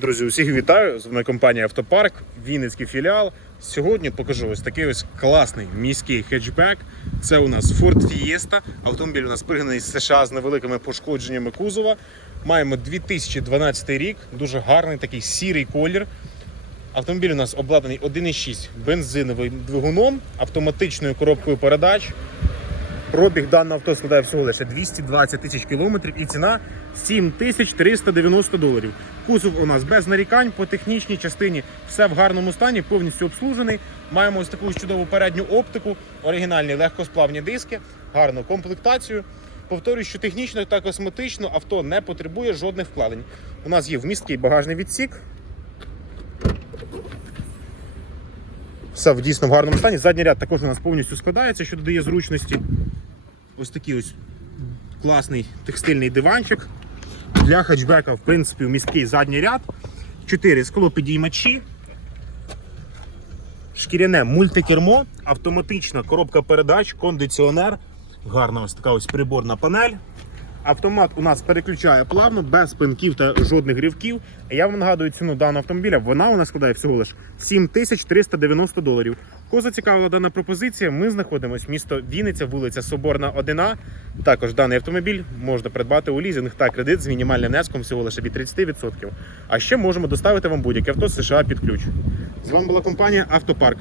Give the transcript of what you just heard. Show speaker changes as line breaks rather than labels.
Друзі, усіх вітаю! З вами компанія Автопарк, Вінницький філіал. Сьогодні покажу ось такий ось класний міський хетчбек. Це у нас Ford Fiesta. Автомобіль у нас пригнаний з США з невеликими пошкодженнями кузова. Маємо 2012 рік, дуже гарний такий сірий колір. Автомобіль у нас обладнаний 1,6 бензиновим двигуном, автоматичною коробкою передач. Пробіг даного авто складає всього лише 220 тисяч кілометрів і ціна 7390 доларів. Кузов у нас без нарікань по технічній частині все в гарному стані, повністю обслужений. Маємо ось таку чудову передню оптику, оригінальні легкосплавні диски, гарну комплектацію. Повторюю, що технічно та косметично авто не потребує жодних вкладень. У нас є вмісткий багажний відсік. Все в дійсно в гарному стані. Задній ряд також у нас повністю складається, що додає зручності. Ось такий ось класний текстильний диванчик. Для хатчбека, в принципі, міський задній ряд. Чотири склопідіймачі. Шкіряне мультикермо, автоматична коробка передач, кондиціонер. Гарна ось така ось приборна панель. Автомат у нас переключає плавно, без пинків та жодних грівків. Я вам нагадую ціну даного автомобіля. Вона у нас складає всього лиш 7390 доларів. Кого зацікавила дана пропозиція, ми знаходимося місто Вінниця, вулиця Соборна, 1А. Також даний автомобіль можна придбати у лізинг та кредит з мінімальним внеском всього лише від 30%. А ще можемо доставити вам будь-яке авто з США під ключ. З вами була компанія Автопарк.